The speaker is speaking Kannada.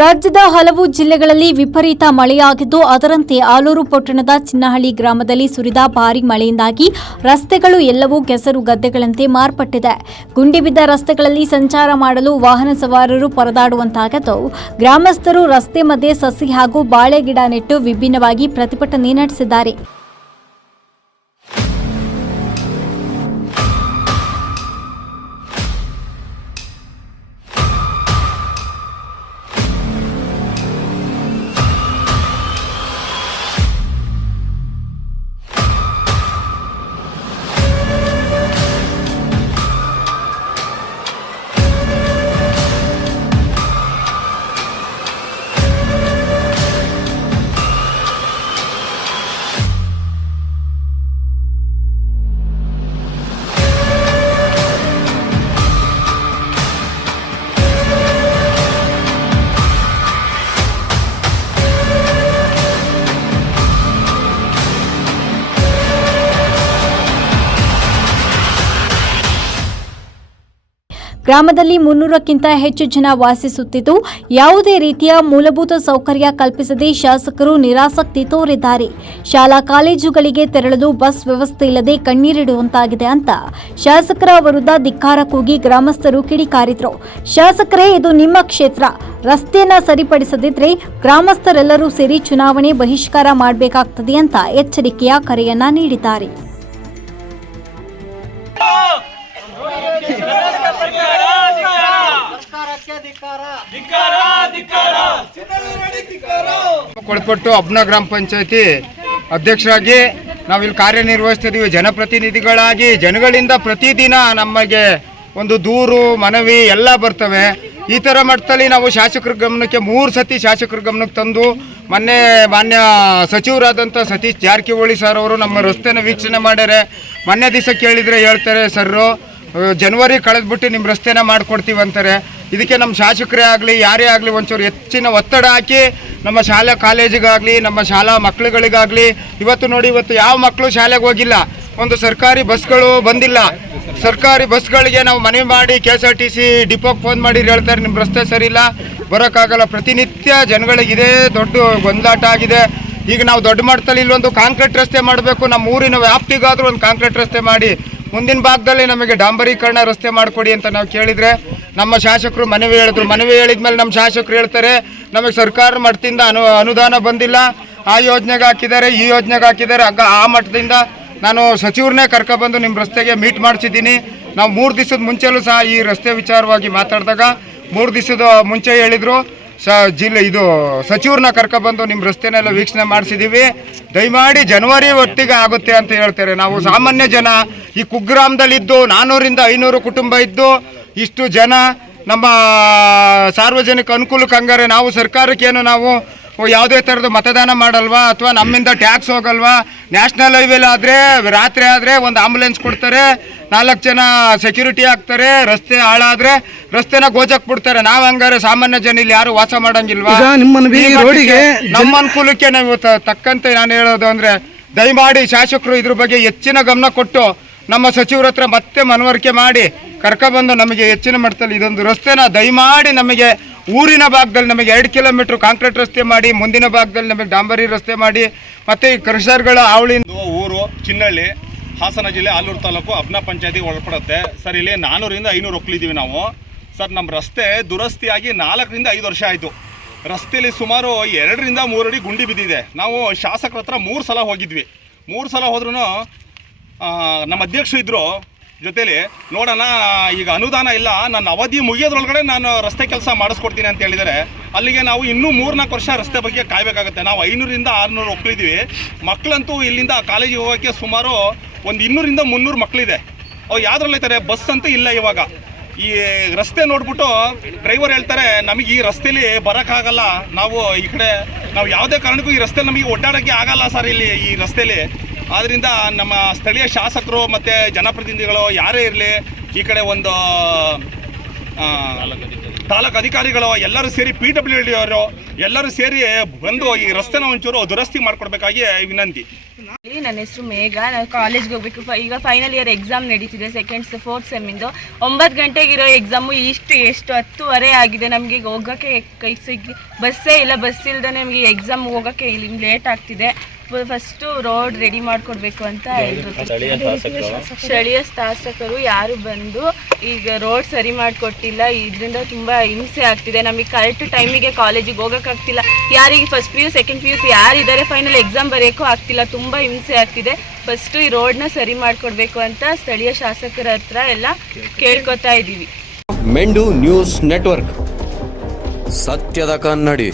ರಾಜ್ಯದ ಹಲವು ಜಿಲ್ಲೆಗಳಲ್ಲಿ ವಿಪರೀತ ಮಳೆಯಾಗಿದ್ದು, ಅದರಂತೆ ಆಲೂರು ಪಟ್ಟಣದ ಚಿನ್ನಹಳ್ಳಿ ಗ್ರಾಮದಲ್ಲಿ ಸುರಿದ ಭಾರಿ ಮಳೆಯಿಂದಾಗಿ ರಸ್ತೆಗಳು ಎಲ್ಲವೂ ಕೆಸರು ಗದ್ದೆಗಳಂತೆ ಮಾರ್ಪಟ್ಟಿದೆ. ಗುಂಡಿ ಬಿದ್ದ ರಸ್ತೆಗಳಲ್ಲಿ ಸಂಚಾರ ಮಾಡಲು ವಾಹನ ಸವಾರರು ಪರದಾಡುವಂತಾಗಿದ್ದು ಗ್ರಾಮಸ್ಥರು ರಸ್ತೆ ಮಧ್ಯೆ ಸಸಿ ಹಾಗೂ ಬಾಳೆ ಗಿಡ ನೆಟ್ಟು ವಿಭಿನ್ನವಾಗಿ ಪ್ರತಿಭಟನೆ ನಡೆಸಿದ್ದಾರೆ. ಗ್ರಾಮದಲ್ಲಿ ಮುನ್ನೂರಕ್ಕಿಂತ ಹೆಚ್ಚು ಜನ ವಾಸಿಸುತ್ತಿದ್ದು, ಯಾವುದೇ ರೀತಿಯ ಮೂಲಭೂತ ಸೌಕರ್ಯ ಕಲ್ಪಿಸದೆ ಶಾಸಕರು ನಿರಾಸಕ್ತಿ ತೋರಿದ್ದಾರೆ. ಶಾಲಾ ಕಾಲೇಜುಗಳಿಗೆ ತೆರಳಲು ಬಸ್ ವ್ಯವಸ್ಥೆ ಇಲ್ಲದೆ ಕಣ್ಣೀರಿಡುವಂತಾಗಿದೆ ಅಂತ ಶಾಸಕರ ವಿರುದ್ಧ ಧಿಕ್ಕಾರ ಕೂಗಿ ಗ್ರಾಮಸ್ಥರು ಕಿಡಿಕಾರಿದ್ರು. ಶಾಸಕರೇ, ಇದು ನಿಮ್ಮ ಕ್ಷೇತ್ರ. ರಸ್ತೆಯನ್ನ ಸರಿಪಡಿಸದಿದ್ರೆ ಗ್ರಾಮಸ್ಥರೆಲ್ಲರೂ ಸೇರಿ ಚುನಾವಣೆ ಬಹಿಷ್ಕಾರ ಮಾಡಬೇಕಾಗ್ತದೆ ಅಂತ ಎಚ್ಚರಿಕೆಯ ಕರೆಯನ್ನ ನೀಡಿದ್ದಾರೆ. ಕೊಳಪಟ್ಟು ಅಬ್ನ ಗ್ರಾಮ ಪಂಚಾಯತಿ ಅಧ್ಯಕ್ಷರಾಗಿ ನಾವಿಲ್ಲಿ ಕಾರ್ಯನಿರ್ವಹಿಸ್ತಿದ್ದೀವಿ. ಜನಪ್ರತಿನಿಧಿಗಳಾಗಿ ಜನಗಳಿಂದ ಪ್ರತಿದಿನ ನಮಗೆ ಒಂದು ದೂರು ಮನವಿ ಎಲ್ಲ ಬರ್ತವೆ. ಈ ಥರ ಮಟ್ಟದಲ್ಲಿ ನಾವು ಶಾಸಕರ ಗಮನಕ್ಕೆ ಮೂರು ಸತಿ ಶಾಸಕರ ಗಮನಕ್ಕೆ ತಂದು ಮೊನ್ನೆ ಮಾನ್ಯ ಸಚಿವರಾದಂಥ ಸತೀಶ್ ಜಾರಕಿಹೊಳಿ ಸರ್ ಅವರು ನಮ್ಮ ರಸ್ತೆನ ವೀಕ್ಷಣೆ ಮಾಡ್ಯಾರೆ. ಮೊನ್ನೆ ದಿವಸ ಕೇಳಿದರೆ ಹೇಳ್ತಾರೆ ಸರ್ರು ಜನವರಿ ಕಳೆದ್ಬಿಟ್ಟು ನಿಮ್ಮ ರಸ್ತೆನ ಮಾಡಿಕೊಡ್ತೀವಿ ಅಂತಾರೆ. ಇದಕ್ಕೆ ನಮ್ಮ ಶಾಸಕರೇ ಆಗಲಿ, ಯಾರೇ ಆಗಲಿ ಒಂಚೂರು ಹೆಚ್ಚಿನ ಒತ್ತಡ ಹಾಕಿ, ನಮ್ಮ ಶಾಲಾ ಕಾಲೇಜಿಗಾಗಲಿ, ನಮ್ಮ ಶಾಲಾ ಮಕ್ಕಳುಗಳಿಗಾಗಲಿ, ಇವತ್ತು ನೋಡಿ ಇವತ್ತು ಯಾವ ಮಕ್ಕಳು ಶಾಲೆಗೆ ಹೋಗಿಲ್ಲ. ಒಂದು ಸರ್ಕಾರಿ ಬಸ್ಗಳು ಬಂದಿಲ್ಲ. ಸರ್ಕಾರಿ ಬಸ್ಗಳಿಗೆ ನಾವು ಮನವಿ ಮಾಡಿ K S R T C ಡಿಪೋಗೆ phone ಮಾಡಿ ಹೇಳ್ತಾರೆ, ನಿಮ್ಮ ರಸ್ತೆ ಸರಿ ಇಲ್ಲ ಬರೋಕ್ಕಾಗಲ್ಲ. ಪ್ರತಿನಿತ್ಯ ಜನಗಳಿಗಿದೆ ದೊಡ್ಡ ಗೊಂದಾಟ ಆಗಿದೆ. ಈಗ ನಾವು ದೊಡ್ಡ ಮಟ್ಟದಲ್ಲಿ ಇಲ್ಲೊಂದು ಕಾಂಕ್ರೀಟ್ ರಸ್ತೆ ಮಾಡಬೇಕು. ನಮ್ಮ ಊರಿನ ವ್ಯಾಪ್ತಿಗಾದರೂ ಒಂದು ಕಾಂಕ್ರೀಟ್ ರಸ್ತೆ ಮಾಡಿ. ಮುಂದಿನ ಭಾಗದಲ್ಲಿ ನಮಗೆ ಡಾಂಬರೀಕರಣ ರಸ್ತೆ ಮಾಡಿಕೊಡಿ ಅಂತ ನಾವು ಕೇಳಿದರೆ ನಮ್ಮ ಶಾಸಕರು ಮನವಿ ಹೇಳಿದ್ರು. ಮನವಿ ಹೇಳಿದ್ಮೇಲೆ ನಮ್ಮ ಶಾಸಕರು ಹೇಳ್ತಾರೆ, ನಮಗೆ ಸರ್ಕಾರ ಮಠದಿಂದ ಅನು, ಅನುದಾನ ಬಂದಿಲ್ಲ. ಆ ಯೋಜನೆಗೆ ಹಾಕಿದ್ದಾರೆ, ಈ ಯೋಜನೆಗೆ ಹಾಕಿದ್ದಾರೆ. ಆ ಮಠದಿಂದ ನಾನು ಸಚಿವರನ್ನೇ ಕರ್ಕೊಬಂದು ನಿಮ್ಮ ರಸ್ತೆಗೆ ಮೀಟ್ ಮಾಡಿಸಿದ್ದೀನಿ. ನಾವು ಮೂರು ದಿವಸದ ಮುಂಚೆಲೂ ಸಹ ಈ ರಸ್ತೆ ವಿಚಾರವಾಗಿ ಮಾತಾಡಿದಾಗ ಮೂರು ದಿವಸದ ಮುಂಚೆ ಹೇಳಿದರು. ಸ ಜಿಲ್ಲೆ ಇದು ಸಚಿವರನ್ನ ಕರ್ಕೊಬಂದು ನಿಮ್ಮ ರಸ್ತೆನೆಲ್ಲ ವೀಕ್ಷಣೆ ಮಾಡಿಸಿದ್ದೀವಿ ದಯಮಾಡಿ ಜನವರಿ ಹೊತ್ತಿಗೆ ಆಗುತ್ತೆ ಅಂತ ಹೇಳ್ತಾರೆ. ನಾವು ಸಾಮಾನ್ಯ ಜನ ಈ ಕುಗ್ರಾಮದಲ್ಲಿದ್ದು ನಾನ್ನೂರಿಂದ ಐನೂರು ಕುಟುಂಬ ಇದ್ದು ಇಷ್ಟು ಜನ ನಮ್ಮ ಸಾರ್ವಜನಿಕ ಅನುಕೂಲಕ್ಕೆ ಹಂಗಾರೆ ನಾವು ಸರ್ಕಾರಕ್ಕೇನು ನಾವು ಯಾವುದೇ ಥರದ ಮತದಾನ ಮಾಡಲ್ವಾ? ಅಥವಾ ನಮ್ಮಿಂದ ಟ್ಯಾಕ್ಸ್ ಹೋಗಲ್ವಾ? ನ್ಯಾಷನಲ್ ಹೈವೇಲಿ ಆದರೆ ರಾತ್ರಿ ಆದರೆ ಒಂದು ಆಂಬುಲೆನ್ಸ್ ಕೊಡ್ತಾರೆ ನಾಲ್ಕು ಜನ ಸೆಕ್ಯೂರಿಟಿ ಹಾಕ್ತಾರೆ ರಸ್ತೆ ಹಾಳಾದ್ರೆ ರಸ್ತೆನ ಗೋಜಕ್ ಬಿಡ್ತಾರೆ. ನಾವು ಹಂಗಾರೆ ಸಾಮಾನ್ಯ ಜನ ಇಲ್ಲಿ ಯಾರು ವಾಸ ಮಾಡಂಗಿಲ್ವಾ? ನಿಮ್ಮ ಅನುಕೂಲಕ್ಕೆ ನಾವು ತಕ್ಕಂತೆ ನಾನು ಹೇಳೋದು ಅಂದ್ರೆ ದಯಮಾಡಿ ಶಾಸಕರು ಇದ್ರ ಬಗ್ಗೆ ಹೆಚ್ಚಿನ ಗಮನ ಕೊಟ್ಟು ನಮ್ಮ ಸಚಿವರ ಹತ್ರ ಮತ್ತೆ ಮನವರಿಕೆ ಮಾಡಿ ಕರ್ಕೊಬಂದು ನಮಗೆ ಹೆಚ್ಚಿನ ಮಟ್ಟದಲ್ಲಿ ಇದೊಂದು ರಸ್ತೆನ ದಯಮಾಡಿ ನಮಗೆ ಊರಿನ ಭಾಗದಲ್ಲಿ ನಮಗೆ ಎರಡು ಕಿಲೋಮೀಟ್ರ್ ಕಾಂಕ್ರೀಟ್ ರಸ್ತೆ ಮಾಡಿ, ಮುಂದಿನ ಭಾಗದಲ್ಲಿ ನಮಗೆ ಡಾಂಬರಿ ರಸ್ತೆ ಮಾಡಿ, ಮತ್ತೆ ಈ ಕ್ರಷರ್ಗಳ ಅವಳಿಂದ ಊರು ಚಿನ್ನಳ್ಳಿ, ಹಾಸನ ಜಿಲ್ಲೆ ಆಲೂರು ತಾಲೂಕು ಅಬ್ನ ಪಂಚಾಯತಿಗೆ ಒಳಪಡುತ್ತೆ. ಸರ್, ಇಲ್ಲಿ ನಾನ್ನೂರಿಂದ ಐನೂರು ಒಕ್ಕಲಿದ್ದೀವಿ ನಾವು. ಸರ್ ನಮ್ಮ ರಸ್ತೆ ದುರಸ್ತಿಯಾಗಿ ನಾಲ್ಕರಿಂದ ಐದು ವರ್ಷ ಆಯಿತು. ರಸ್ತೆಯಲ್ಲಿ ಸುಮಾರು ಎರಡರಿಂದ ಮೂರು ಅಡಿ ಗುಂಡಿ ಬಿದ್ದಿದೆ. ನಾವು ಶಾಸಕರ ಹತ್ರ ಮೂರು ಸಲ ಹೋಗಿದ್ವಿ. ಮೂರು ಸಲ ಹೋದ್ರೂ ನಮ್ಮ ಅಧ್ಯಕ್ಷರು ಇದ್ದರು ಜೊತೇಲಿ ನೋಡೋಣ, ಈಗ ಅನುದಾನ ಇಲ್ಲ, ನನ್ನ ಅವಧಿ ಮುಗಿಯೋದ್ರೊಳಗಡೆ ನಾನು ರಸ್ತೆ ಕೆಲಸ ಮಾಡಿಸ್ಕೊಡ್ತೀನಿ ಅಂತ ಹೇಳಿದರೆ ಅಲ್ಲಿಗೆ ನಾವು ಇನ್ನೂ ಮೂರ್ನಾಲ್ಕು ವರ್ಷ ರಸ್ತೆ ಬಗ್ಗೆ ಕಾಯಬೇಕಾಗುತ್ತೆ. ನಾವು ಐನೂರಿಂದ ಆರುನೂರು ಒಕ್ಕಲಿದ್ದೀವಿ ಮಕ್ಕಳಂತೂ ಇಲ್ಲಿಂದ ಕಾಲೇಜಿಗೆ ಹೋಗೋಕ್ಕೆ ಸುಮಾರು ಒಂದು ಇನ್ನೂರಿಂದ ಮುನ್ನೂರು ಮಕ್ಕಳಿದೆ ಅವು ಯಾವ್ದ್ರಲ್ಲಿ ಇದ್ದಾರೆ ಬಸ್ ಅಂತೂ ಇಲ್ಲ ಇವಾಗ. ಈ ರಸ್ತೆ ನೋಡ್ಬಿಟ್ಟು ಡ್ರೈವರ್ ಹೇಳ್ತಾರೆ, ನಮಗೆ ಈ ರಸ್ತೆಲಿ ಬರೋಕ್ಕಾಗಲ್ಲ. ನಾವು ಈ ಕಡೆ, ನಾವು ಯಾವುದೇ ಕಾರಣಕ್ಕೂ ಈ ರಸ್ತೆ ನಮಗೆ ಓಡಾಡೋಕ್ಕೆ ಆಗಲ್ಲ ಸರ್ ಇಲ್ಲಿ ಈ ರಸ್ತೆಲಿ. ಆದ್ದರಿಂದ ನಮ್ಮ ಸ್ಥಳೀಯ ಶಾಸಕರು ಮತ್ತು ಜನಪ್ರತಿನಿಧಿಗಳು ಯಾರೇ ಇರಲಿ, ಈ ಕಡೆ ಒಂದು ತಾಲೂಕು ಅಧಿಕಾರಿಗಳು ಎಲ್ಲರೂ ಸೇರಿ ಪಿ ಡಬ್ಲ್ಯೂ ಡಿ ಅವರು ಎಲ್ಲರೂ ಸೇರಿ ಬಂದು ಈ ರಸ್ತೆನ ಒಂಚೂರು ದುರಸ್ತಿ ಮಾಡ್ಕೊಡ್ಬೇಕಾಗಿ ವಿನಂತಿ. ನನ್ನ ಹೆಸರು ಮೇಘ, ನಾನು ಕಾಲೇಜ್ಗೆ ಹೋಗ್ಬೇಕು. ಈಗ ಫೈನಲ್ ಇಯರ್ ಎಕ್ಸಾಮ್ ನಡೀತಿದೆ ಸೆಕೆಂಡ್ ಫೋರ್ತ್ ಸೆಮ್ಮಿಂದು ಒಂಬತ್ತು ಗಂಟೆಗಿರೋ ಎಕ್ಸಾಮು ಇಷ್ಟು, ಎಷ್ಟು? ಹತ್ತುವರೆ ಆಗಿದೆ. ನಮಗೆ ಹೋಗೋಕ್ಕೆ ಕೈ ಸಿಕ್ಕಿ ಬಸ್ಸೇ ಇಲ್ಲ. ಬಸ್ ಇಲ್ಲದೆ ನಮಗೆ ಎಕ್ಸಾಮ್ ಹೋಗೋಕ್ಕೆ ಇಲ್ಲಿ ಲೇಟ್ ಆಗ್ತಿದೆ. ಫಸ್ಟು ರೋಡ್ ರೆಡಿ ಮಾಡ್ಕೊಡ್ಬೇಕು ಅಂತ ಹೇಳಿದ್ರು. ಸ್ಥಳೀಯ ಶಾಸಕರು. ಯಾರು ಬಂದು ಈಗ ರೋಡ್ ಸರಿ ಮಾಡ್ಕೊಟ್ಟಿಲ್ಲ ಇದರಿಂದ ತುಂಬ ಹಿಂಸೆ ಆಗ್ತಿದೆ. ನಮಗೆ ಕರೆಕ್ಟ್ ಟೈಮಿಗೆ ಕಾಲೇಜಿಗೆ ಹೋಗೋಕ್ಕಾಗ್ತಿಲ್ಲ ಯಾರಿಗೆ first P U second P U ಯಾರಿದ್ದಾರೆ ಫೈನಲ್ ಎಕ್ಸಾಮ್ ಬರೆಯೋಕ್ಕೂ ಆಗ್ತಿಲ್ಲ. ತುಂಬಾ ಹಿಂಸೆ ಆಗ್ತಿದೆ. ಫಸ್ಟು ಈ ರೋಡ್ನ ಸರಿ ಮಾಡ್ಕೊಡ್ಬೇಕು ಅಂತ ಸ್ಥಳೀಯ ಶಾಸಕರ ಹತ್ರ ಎಲ್ಲ ಕೇಳ್ಕೊತಾ ಇದ್ದೀವಿ. ಮೆಂಡು ನ್ಯೂಸ್ ನೆಟ್ವರ್ಕ್. ಸತ್ಯದ ಕನ್ನಡಿ.